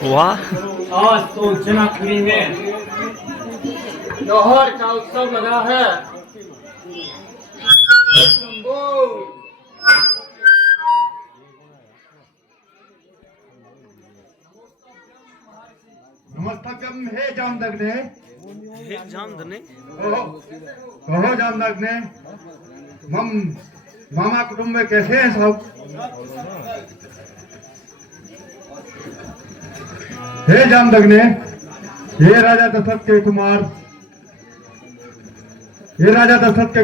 वाह, आज तो जनकपुरी में जौहर का उत्सव लगा है। नमस्तकम हे जामदग्ने। हे जामदग्ने। कहो जामदग्ने, मामा कुटुंब में कैसे हैं सब? हे जामदग्ने, ये राजा दशरथ के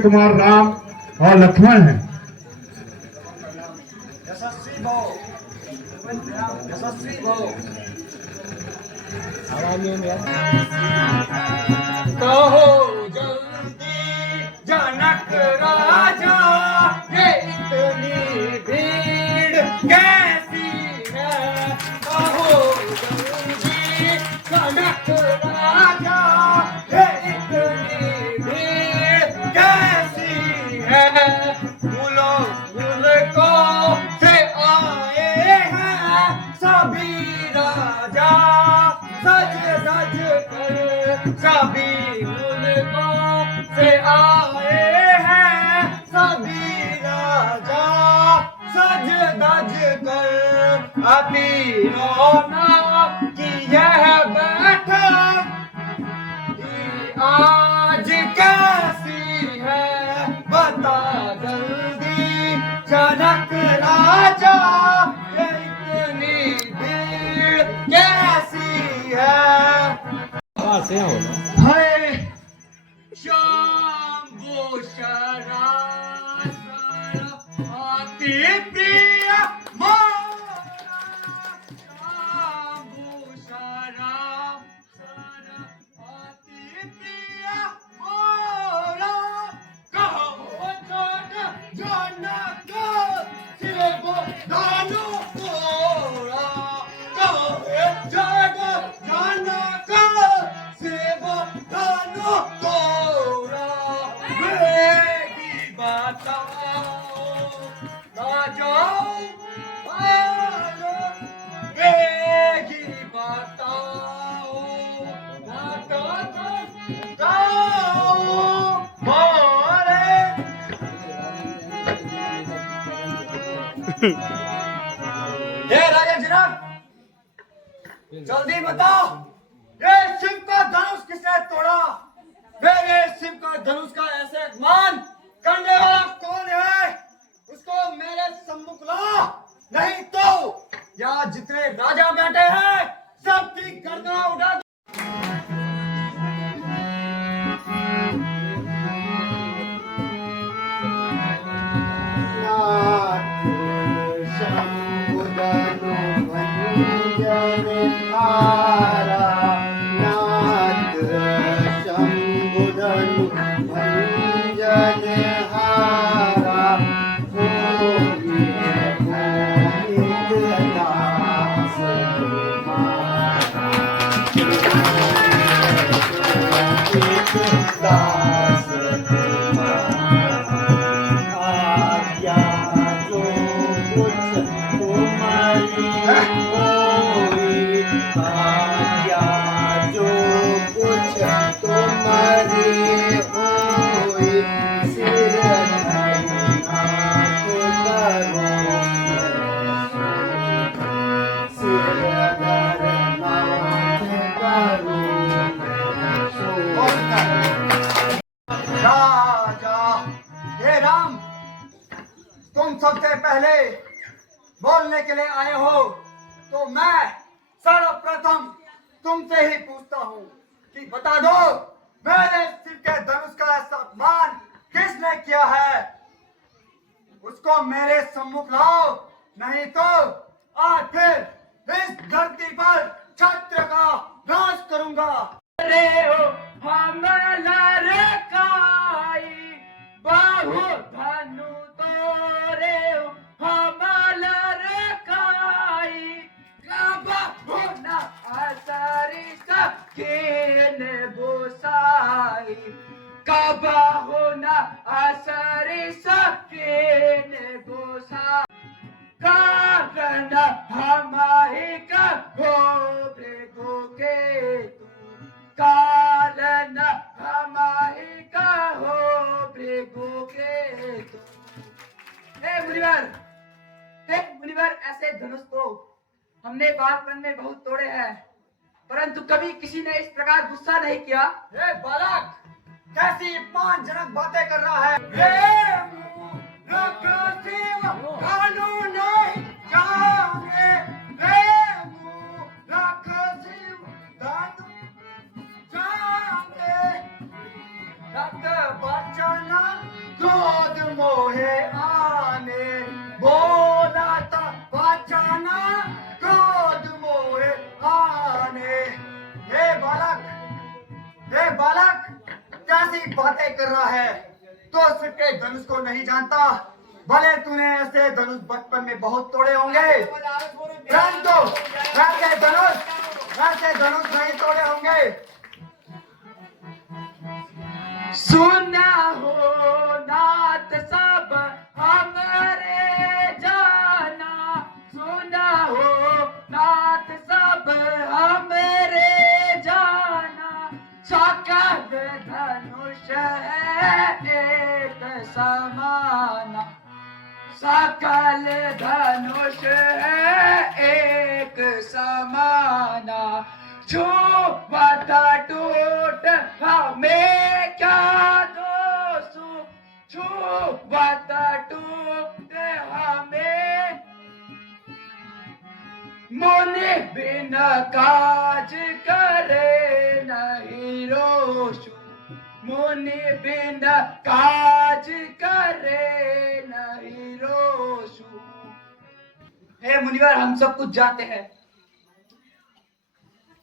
कुमार राम और लक्ष्मण हैं। यशस्वी भव। कहो जल्दी जनक राजा, ये इतनी भीड़ कैसी है? कहो जल्दी जनक राजा, ये इतनी भीड़ कैसी है? फूलो फूल को से आए हैं सभी राजा, सज सज कर सभी मुल्कों से आए हैं सभी राजा, सज धज कर अति रौनक की यह बैठक आज कैसी है? बता जल्दी जनक राजा, ये इतनी भीड़ कैसी है? हाय शंभु शरासर अति प्रिय मोरा, शंभु शरासर अति प्रिय मोरा, कहो जनक शिव दानु मोरा, कहो जनक शिव दानु मोरा। बेटी बताओ ना जाओ बेटी बताओ ना जाओ मोरे। हे राजा जनक, जल्दी बताओ, ये शिव का धनुष किसने तोड़ा? मेरे शिव का धनुष का ऐसे अपमान करने वाला कौन है? उसको मेरे सम्मुख ला, नहीं तो यहाँ जितने राजा बैठे हैं सबकी गर्दन उड़ा दो। हे राम, तुम सबसे पहले बोलने के लिए आए हो, तो मैं सर्वप्रथम तुमसे ही पूछता हूँ कि बता दो, मेरे शिव के धनुष का ऐसा अपमान किसने किया है? उसको मेरे सम्मुख लाओ, नहीं तो आज फिर इस धरती पर छत्र का नाश करूंगा। रे हो हमला रे काई, बाहु धनु तोरे हो हमला रे काई, काबा होना आसारी सकेन गोसाई, काबा होना आसारी सकेन गोसाई, कारण हमारा हमने बालपन में बहुत तोड़े हैं, परंतु कभी किसी ने इस प्रकार गुस्सा नहीं किया। हे बालक, कैसी अपमानजनक बातें कर रहा है। ये मूर्ख शिव कानून नहीं जाने, हे मूर्ख शिव कानून जाने। रक्त बचना क्रोध मोहे आने, बोला था बचना क्रोध मोहे आने। हे बालक, कैसी बातें कर रहा है। तो सिक्के धनुष को नहीं जानता, भले तूने ऐसे धनुष बचपन में बहुत तोड़े होंगे, परंतु वैसे धनुष नहीं तोड़े होंगे। सुना हो नाथ सब हमारे जाना, सुना हो नाथ सब हमारे जाना। सकल धनुष है एक समाना, सकल धनुष है एक समाना। छूबत टूट हमें क्या दोष, छूबत टूट हमें। मुनि बिन काज करे नहीं रोषु, मुनि बिन काज करे नहीं रोषु। हे मुनिवर, हम सब कुछ जानते हैं,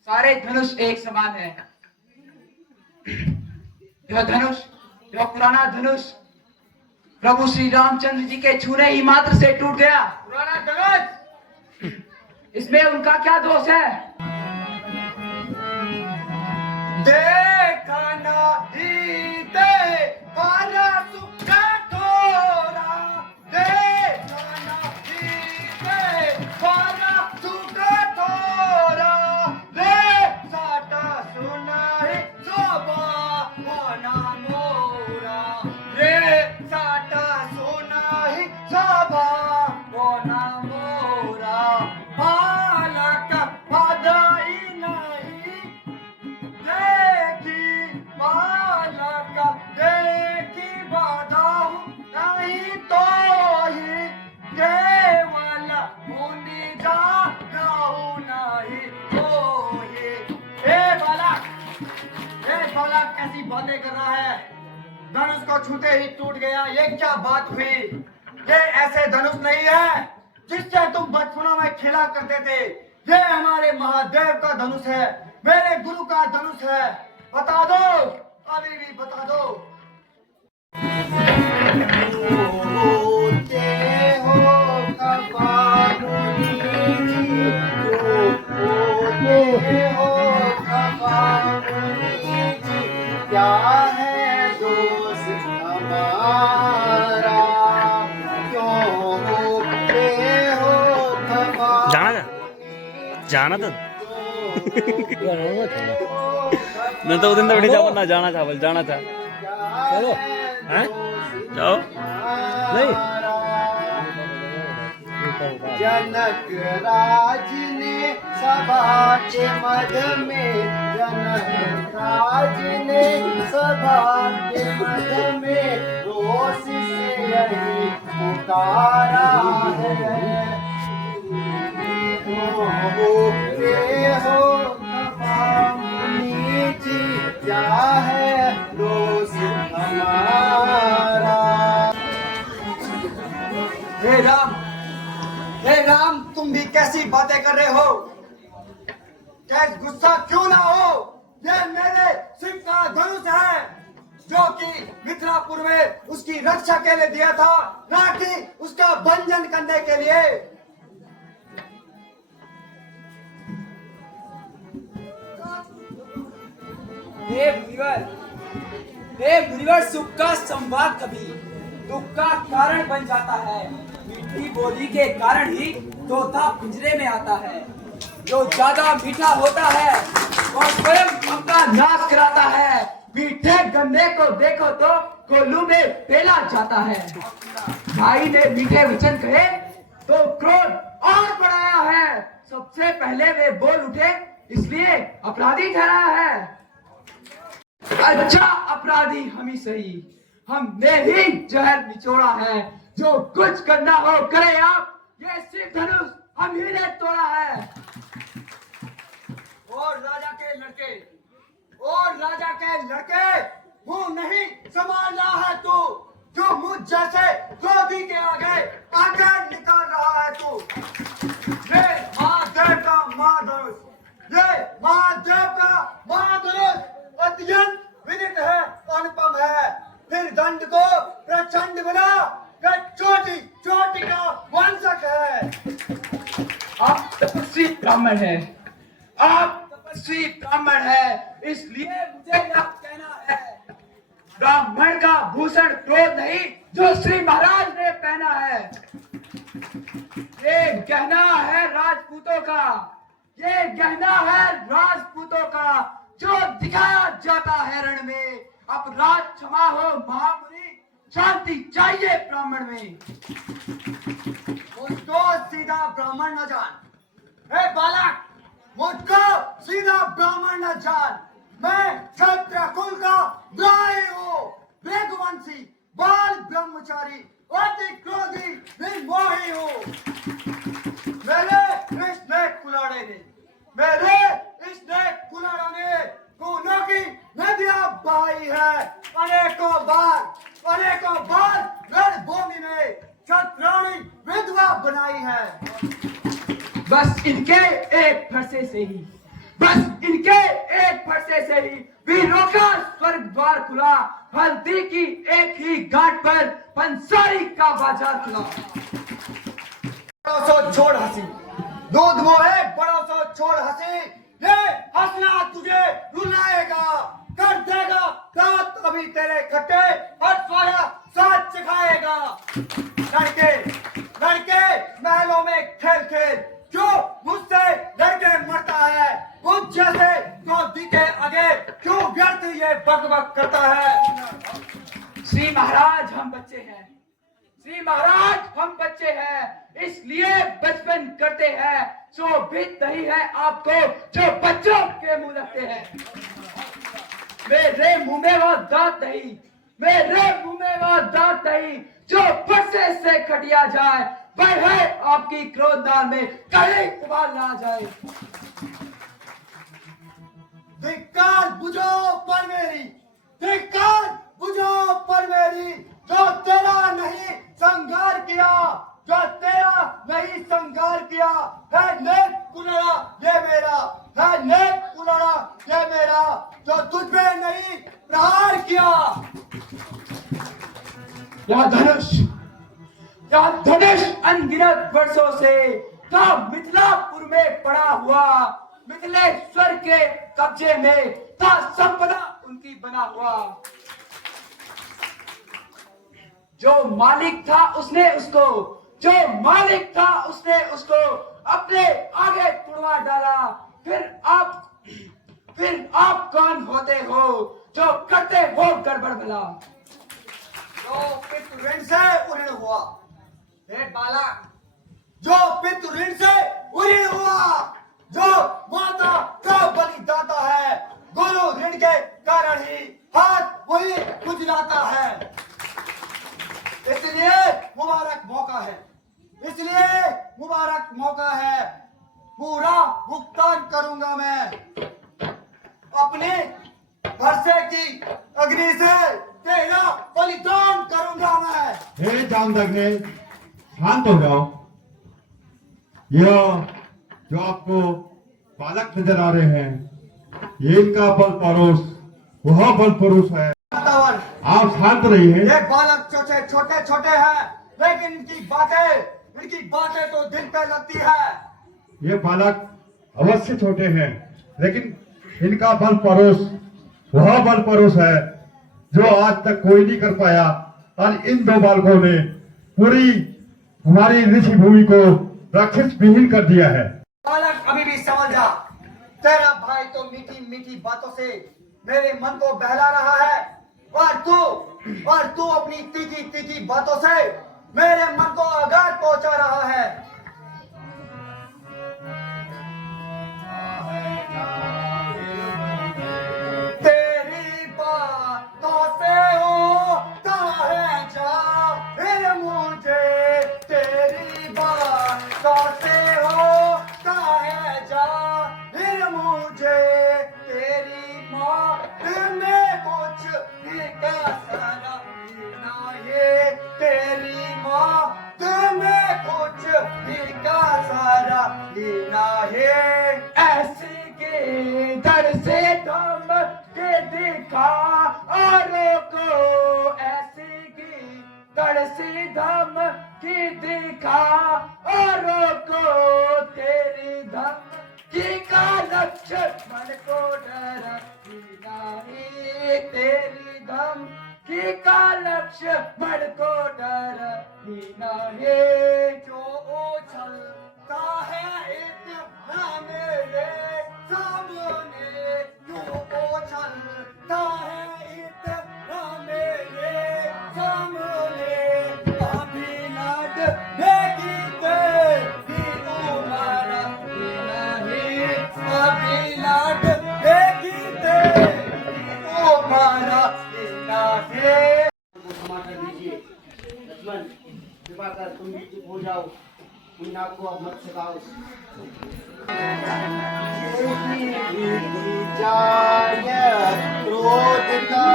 सारे धनुष एक समान है। यह धनुष, यह पुराना धनुष प्रभु श्री रामचंद्र जी के छूने ही मात्र से टूट गया। पुराना धनुष, इसमें उनका क्या दोष है? देखा नहीं दे पारा सुख थोड़ा, देखा नहीं दे पारा सुख थोड़ा। रे साटा सुनाई सोबा होना मोरा, रे साटा सुनाई सोबा होना मोरा। बालक बधाई नहीं देखी, बालक देखी बधाऊ नहीं तो ही केवल मुनि जाऊ नहीं तो ही। हे बालक, कैसी बातें कर रहा है। धनुष को छूते ही टूट गया, ये क्या बात हुई। ये ऐसे धनुष नहीं है जिससे तुम बचपनों में खेला करते थे। ये हमारे महादेव का धनुष है, मेरे गुरु का धनुष है। बता दो, अभी भी बता दो। क्या है दोष हमारा, क्यों होते हो जाना तो मैं तो उदिन तो जाओ ना, जाना था, बोल जाना था। चलो हैं, जाओ नहीं। जनक राज ने सभा के मध्य में, जनक राज ने सभा के मध्य में रोष से यही पुकारा है। हो मुनि जी, क्या है दोष हमारा। हे राम, तुम भी कैसी बातें कर रहे हो। कैसे गुस्सा क्यों ना हो। ये मेरे शिव का धनुष है, जो कि मिथिलापुर में उसकी रक्षा के लिए दिया था, ना कि उसका भंजन करने के लिए। हे मुनिवर, सुख का संवाद कभी दुख का कारण बन जाता है। मीठी बोली के कारण ही तोता पिंजरे में आता है। जो ज्यादा मीठा होता है वो स्वयं अपना नाश कराता है। मीठे गन्ने को देखो तो कोल्हू में पेला जाता है। भाई ने मीठे वचन कहे तो क्रोध और बढ़ाया है। सबसे पहले वे बोल उठे, इसलिए अपराधी ठहराया है। अच्छा अपराधी हम ही सही, हमने ही जहर निचोड़ा है। जो कुछ करना हो करे आप, ये सिर्फ धनुष हम ही ने तोड़ा है। और राजा के लड़के, और राजा के लड़के, मुंह नहीं संभाल रहा है तू, जो मुझ जैसे क्रोधी के आगे आगे निकाल रहा है तू। ये महादेव का महाधनुष, ये महादेव का महाधनुष अत्यंत विनित है, अनुपम है। फिर दंड को प्रचंड बना, ये चोटी चोटी का वंशक है। आप तपस्वी ब्राह्मण है, आप तपस्वी ब्राह्मण है, इसलिए मुझे यह कहना है, ब्राह्मण का भूषण क्रोध नहीं, जो श्री महाराज ने पहना है। ये गहना है राजपूतों का, ये गहना है राजपूतों का, जो दिखाया जाता है रण में। अपराध क्षमा हो महामुनि, शांति चाहिए ब्राह्मण में। मुझको सीधा ब्राह्मण न जान, हे बालक, मुझको सीधा ब्राह्मण न जान। मैं क्षत्र कुल का ब्राह्मण हूँ, वेगवंशी, बाल ब्रह्मचारी, अति क्रोधी, निर्मोही हूँ। मेरे इस नेक कुलाड़े ने, मेरे इस नेक कुलाड़ा ने खूनों की नदियां बहाई है। अनेकों बार रणभूमि में क्षत्राणी विधवा बनाई है। बस इनके एक फरसे से ही, बस इनके एक फरसे से ही वीरों का स्वर्ग द्वार खुला। हल्दी की एक ही घाट पर पंसारी का बाजार खुला। बड़ा सो छोड़ हंसी, दूध मोहे बड़ा सो छोड़ हंसी। ये हंसना तुझे रुलाएगा, कर देगा दांत अभी तेरे खट्टे, और सारा साथ चखाएगा। लड़के लड़के महलों में खेल खेल, जो मुझसे लड़के मरता है, मुझ जैसे क्रोधी के आगे क्यों व्यर्थ ये बकबक करता है। श्री महाराज हम बच्चे हैं, श्री महाराज हम बच्चे हैं, इसलिए बचपन करते हैं। शोभित नहीं है आपको जो बच्चों के मुंह रखते हैं। मेरे मुंह में वो दांत नहीं, मेरे मुंह में वो दांत नहीं, जो फरसे से खटिया जाए। वह है आपकी क्रोधदार में कहीं उबाल ना जाए। धिक्कार बुझो पर मेरी, धिक्कार बुझो पर मेरी, जो तेरा नहीं संघार किया, जो तेरा नहीं संघार किया है। नेक कुलाड़ा ये मेरा है, नेक कुलाड़ा ये मेरा, जो तुझ पे नहीं प्रहार किया। यह धनुष अनगिनत वर्षों से था मिथिलापुर में पड़ा हुआ, मिथिलेश्वर के कब्जे में था संपदा उनकी बना हुआ। जो मालिक था उसने उसको, जो मालिक था उसने उसको अपने आगे तुड़वा डाला। फिर आप कौन होते हो जो करते हो गड़बड़ भला। जो पितृ ऋण से उऋण हुआ, हे बालक, जो पितृ ऋण से उऋण हुआ, जो माता का बलिदाता है, गुरु ऋण के कारण ही हाथ वही खुजलाता है। इसलिए मुबारक मौका है, इसलिए मुबारक मौका है। पूरा भुगतान करूंगा मैं, अपने फरसे की अग्नि से तेरा बलिदान करूंगा मैं। हे जामदग्ने, शांत हो जाओ। यह जो आपको बालक नजर आ रहे हैं, ये इनका बल परोस, वह बल पुरुष है। वातावरण, आप शांत रहिए। ये बालक छोटे छोटे छोटे हैं, लेकिन इनकी बातें तो दिल पे लगती है। ये बालक अवश्य छोटे हैं, लेकिन इनका बल परोस वह बल परोस है जो आज तक कोई नहीं कर पाया। और इन दो बालकों ने पूरी हमारी ऋषि भूमि को राक्षस विहीन कर दिया है। बालक अभी भी समझ जा, तेरा भाई तो मीठी मीठी बातों से मेरे मन को बहला रहा है, और तू अपनी तीखी तीखी बातों से मेरे मन को आघात पहुंचा रहा है। धड़ से दम के दिखा औरों को ऐसी की धड़ से दम की दिखा औरों को तेरी धम की का लक्ष्य मन को डरती नहीं तेरी धम की का लक्ष्य मन को डरती नहीं जो उछलता है इतना मेरे सामने जो उछलता है इतना मेरे सामने अभी लग बेगी तेरी उम्र नहीं अभी लग बेगी तेरी उम्र नहीं क्षमा कर दीजिए लक्ष्मण कृपा कर तुम भी चुप हो जाओ मुन्ना को अब मत सिखाओ जाय क्रोध का